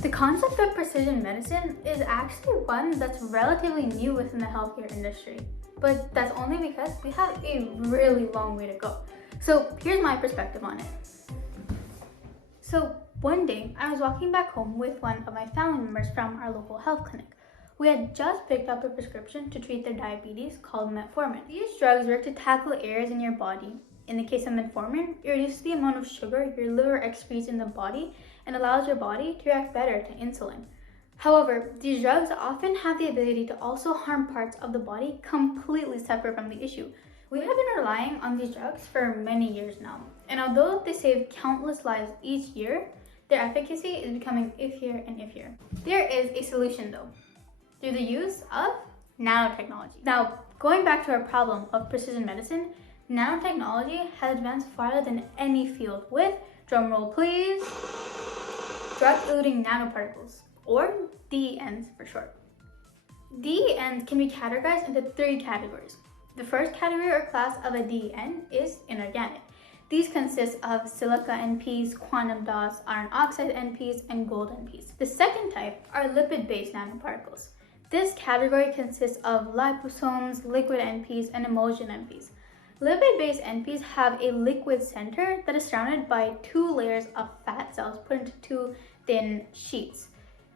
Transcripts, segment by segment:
The concept of precision medicine is actually one that's relatively new within the healthcare industry, but that's only because we have a really long way to go. So here's my perspective on it. So one day, I was walking back home with one of my family members from our local health clinic. We had just picked up a prescription to treat their diabetes called metformin. These drugs work to tackle areas in your body. In the case of metformin, it reduces the amount of sugar your liver excretes in the body and allows your body to react better to insulin. However, these drugs often have the ability to also harm parts of the body completely separate from the issue. We have been relying on these drugs for many years now, and although they save countless lives each year, their efficacy is becoming iffier and iffier. There is a solution though, through the use of nanotechnology. Now, going back to our problem of precision medicine, nanotechnology has advanced farther than any field with, drumroll please, drug-eluting nanoparticles, or DENs for short. DENs can be categorized into 3 categories. The first category or class of a DEN is inorganic. These consist of silica NPs, quantum dots, iron oxide NPs, and gold NPs. The second type are lipid-based nanoparticles. This category consists of liposomes, liquid NPs, and emulsion NPs. Lipid-based NPs have a liquid center that is surrounded by 2 layers of fat cells put into 2 thin sheets.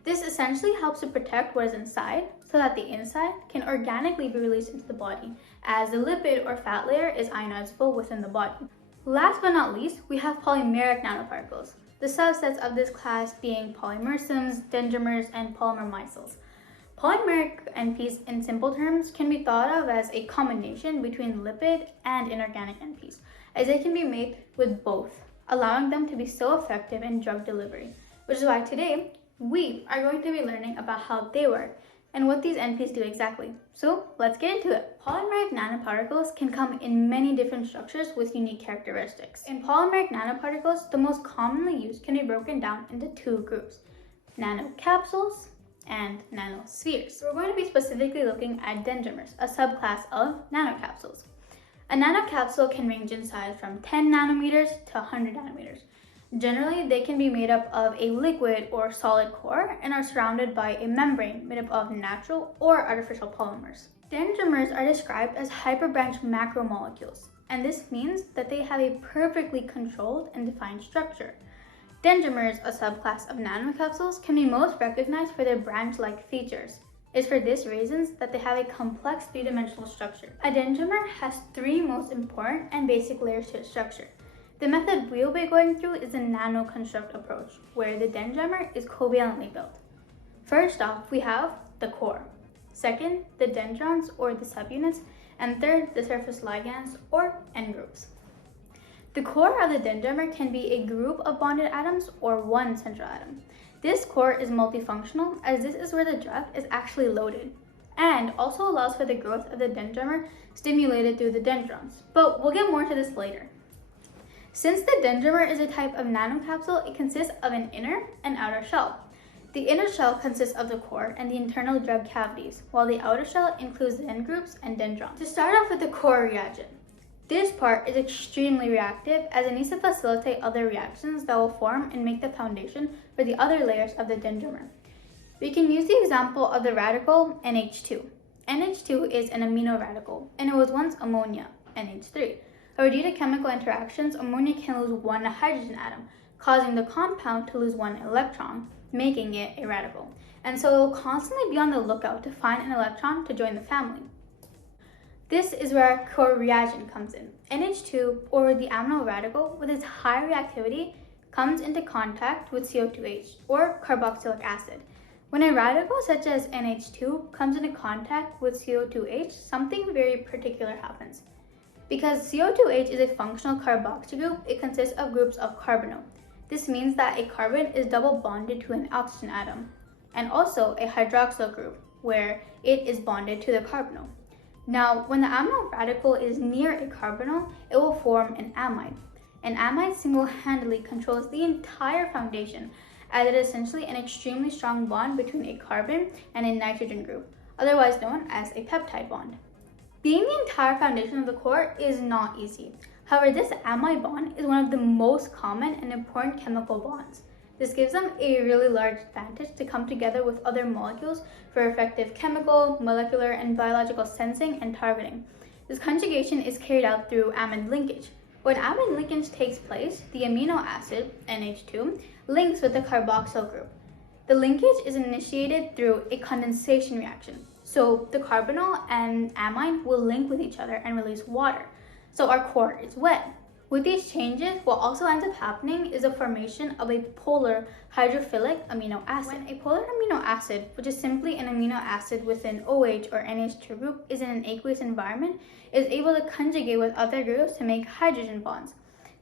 This essentially helps to protect what is inside so that the inside can organically be released into the body, as the lipid or fat layer is ionizable within the body. Last but not least, we have polymeric nanoparticles, the subsets of this class being polymerisms, dendrimers, and polymer micelles. Polymeric NPs, in simple terms, can be thought of as a combination between lipid and inorganic NPs, as they can be made with both, allowing them to be so effective in drug delivery, which is why today we are going to be learning about how they work and what these NPs do exactly. So let's get into it. Polymeric nanoparticles can come in many different structures with unique characteristics. In polymeric nanoparticles, the most commonly used can be broken down into 2 groups, nanocapsules and nanospheres. So we're going to be specifically looking at dendrimers, a subclass of nanocapsules. A nanocapsule can range in size from 10 nanometers to 100 nanometers. Generally, they can be made up of a liquid or solid core and are surrounded by a membrane made up of natural or artificial polymers. Dendrimers are described as hyperbranch macromolecules, and this means that they have a perfectly controlled and defined structure. Dendrimers, a subclass of nanocapsules, can be most recognized for their branch-like features. It's for this reason that they have a complex 3-dimensional structure. A dendrimer has 3 most important and basic layers to its structure. The method we'll be going through is the nanoconstruct approach, where the dendrimer is covalently built. First off, we have the core. Second, the dendrons or the subunits, and third, the surface ligands or end groups. The core of the dendrimer can be a group of bonded atoms or one central atom. This core is multifunctional, as this is where the drug is actually loaded, and also allows for the growth of the dendrimer stimulated through the dendrons. But we'll get more to this later. Since the dendrimer is a type of nanocapsule, it consists of an inner and outer shell. The inner shell consists of the core and the internal drug cavities, while the outer shell includes the end groups and dendrons. To start off with the core reagent, this part is extremely reactive as it needs to facilitate other reactions that will form and make the foundation for the other layers of the dendrimer. We can use the example of the radical NH2. NH2 is an amino radical, and it was once ammonia, NH3. However, due to chemical interactions, ammonia can lose 1 hydrogen atom, causing the compound to lose 1 electron, making it a radical. And so it will constantly be on the lookout to find an electron to join the family. This is where our core reagent comes in. NH2, or the amino radical, with its high reactivity, comes into contact with CO2H, or carboxylic acid. When a radical such as NH2 comes into contact with CO2H, something very particular happens. Because CO2H is a functional carboxy group, it consists of groups of carbonyl. This means that a carbon is double bonded to an oxygen atom, and also a hydroxyl group, where it is bonded to the carbonyl. Now, when the amino radical is near a carbonyl, it will form an amide. An amide single-handedly controls the entire foundation, as it is essentially an extremely strong bond between a carbon and a nitrogen group, otherwise known as a peptide bond. Being the entire foundation of the core is not easy. However, this amide bond is one of the most common and important chemical bonds. This gives them a really large advantage to come together with other molecules for effective chemical, molecular, and biological sensing and targeting. This conjugation is carried out through amide linkage. When amide linkage takes place, the amino acid, NH2, links with the carboxyl group. The linkage is initiated through a condensation reaction. So the carbonyl and amide will link with each other and release water. So our core is wet. With these changes, what also ends up happening is the formation of a polar hydrophilic amino acid. When a polar amino acid, which is simply an amino acid with an OH or NH2 group, is in an aqueous environment, is able to conjugate with other groups to make hydrogen bonds.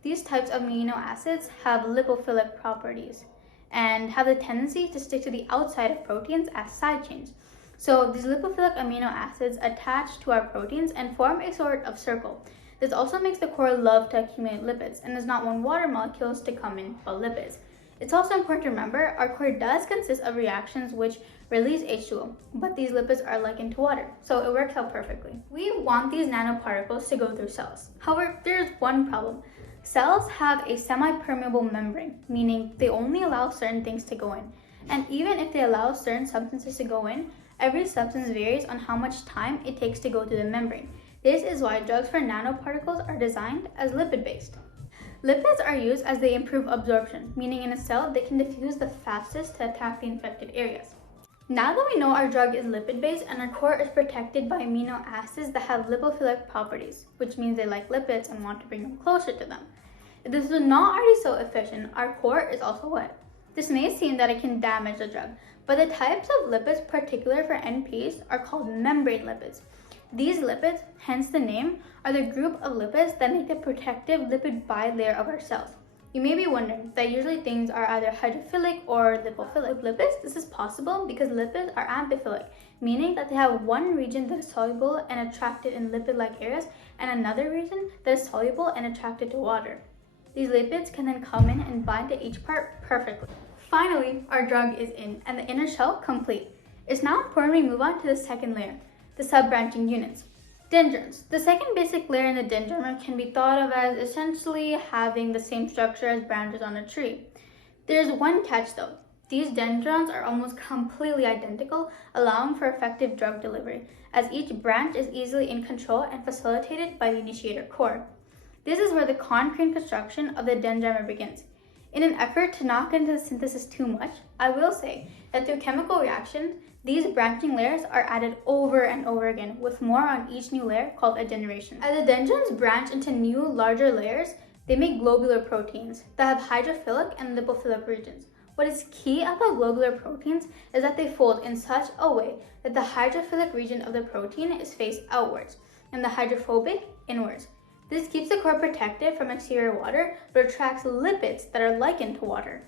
These types of amino acids have lipophilic properties and have the tendency to stick to the outside of proteins as side chains. So these lipophilic amino acids attach to our proteins and form a sort of circle. This also makes the core love to accumulate lipids and does not want water molecules to come in but lipids. It's also important to remember our core does consist of reactions which release H2O, but these lipids are likened to water, so it works out perfectly. We want these nanoparticles to go through cells. However, there's one problem. Cells have a semi-permeable membrane, meaning they only allow certain things to go in. And even if they allow certain substances to go in, every substance varies on how much time it takes to go through the membrane. This is why drugs for nanoparticles are designed as lipid-based. Lipids are used as they improve absorption, meaning in a cell they can diffuse the fastest to attack the infected areas. Now that we know our drug is lipid-based and our core is protected by amino acids that have lipophilic properties, which means they like lipids and want to bring them closer to them. If this is not already so efficient, our core is also wet. This may seem that it can damage the drug, but the types of lipids particular for NPs are called membrane lipids. These lipids, hence the name, are the group of lipids that make the protective lipid bilayer of our cells. You may be wondering that usually things are either hydrophilic or lipophilic. With lipids, this is possible because lipids are amphiphilic, meaning that they have one region that is soluble and attracted in lipid-like areas and another region that is soluble and attracted to water. These lipids can then come in and bind to each part perfectly. Finally, our drug is in and the inner shell complete. It's now important we move on to the second layer, the sub-branching units. Dendrons. The second basic layer in the dendrimer can be thought of as essentially having the same structure as branches on a tree. There's one catch though. These dendrons are almost completely identical, allowing for effective drug delivery, as each branch is easily in control and facilitated by the initiator core. This is where the concrete construction of the dendrimer begins. In an effort to not get into the synthesis too much, I will say that through chemical reactions, these branching layers are added over and over again, with more on each new layer called a generation. As the dendrons branch into new, larger layers, they make globular proteins that have hydrophilic and lipophilic regions. What is key about globular proteins is that they fold in such a way that the hydrophilic region of the protein is faced outwards and the hydrophobic inwards. This keeps the core protected from exterior water, but attracts lipids that are likened to water.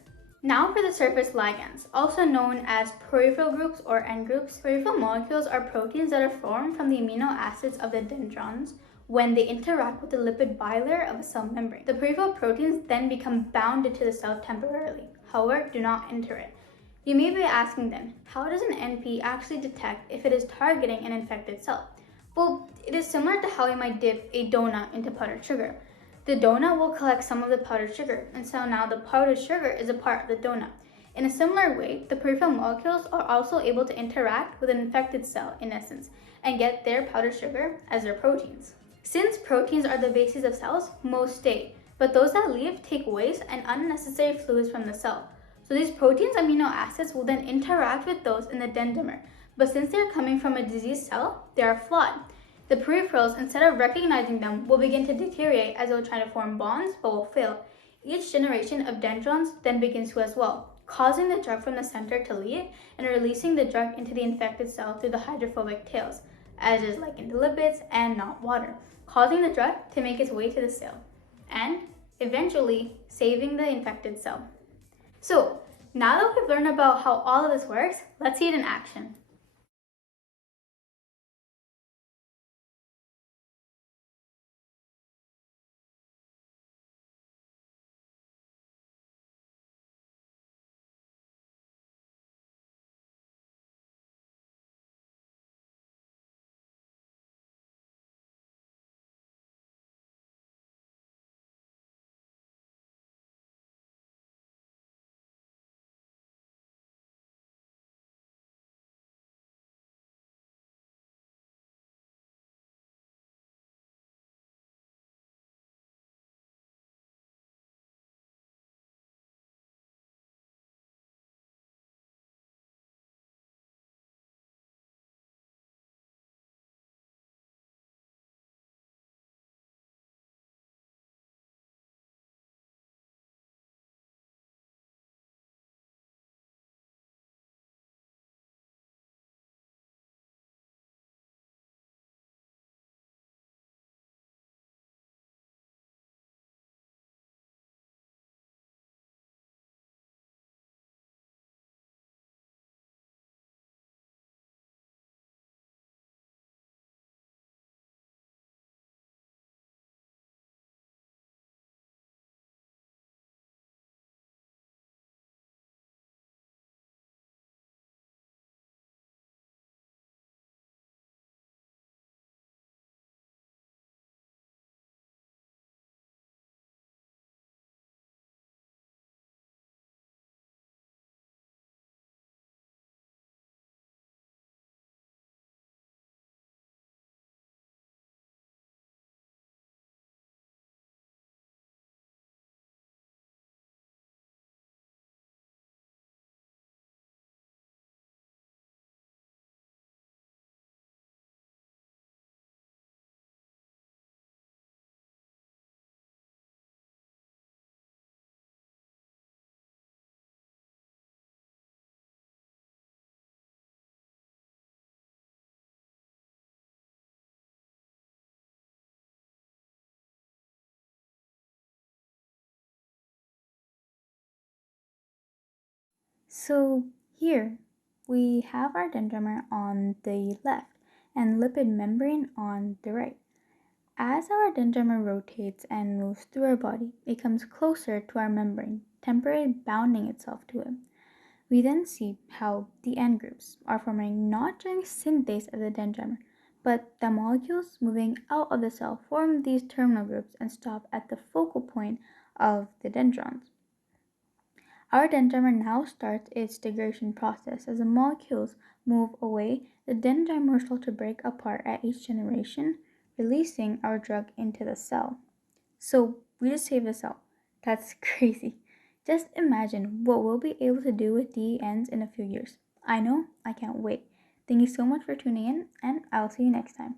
Now for the surface ligands, also known as peripheral groups or end groups. Peripheral molecules are proteins that are formed from the amino acids of the dendrons when they interact with the lipid bilayer of a cell membrane. The peripheral proteins then become bounded to the cell temporarily, however, do not enter it. You may be asking then, how does an NP actually detect if it is targeting an infected cell? Well, it is similar to how we might dip a donut into powdered sugar. The donut will collect some of the powdered sugar, and so now the powdered sugar is a part of the donut. In a similar way, the peripheral molecules are also able to interact with an infected cell, in essence, and get their powdered sugar as their proteins. Since proteins are the bases of cells, most stay, but those that leave take waste and unnecessary fluids from the cell. So these proteins' amino acids will then interact with those in the dendrimer, but since they are coming from a diseased cell, they are flawed. The peripherals, instead of recognizing them, will begin to deteriorate as they will try to form bonds but will fail. Each generation of dendrons then begins to as well, causing the drug from the center to leave and releasing the drug into the infected cell through the hydrophobic tails, as is like in the lipids and not water, causing the drug to make its way to the cell and eventually saving the infected cell. So now that we've learned about how all of this works, let's see it in action. So here we have our dendrimer on the left and lipid membrane on the right. As our dendrimer rotates and moves through our body, it comes closer to our membrane, temporarily bounding itself to it. We then see how the end groups are forming not during synthase of the dendrimer, but the molecules moving out of the cell form these terminal groups and stop at the focal point of the dendrons. Our dendrimer now starts its degradation process. As the molecules move away, the dendrimers start to break apart at each generation, releasing our drug into the cell. So we just saved the cell. That's crazy. Just imagine what we'll be able to do with DENs in a few years. I know, I can't wait. Thank you so much for tuning in, and I'll see you next time.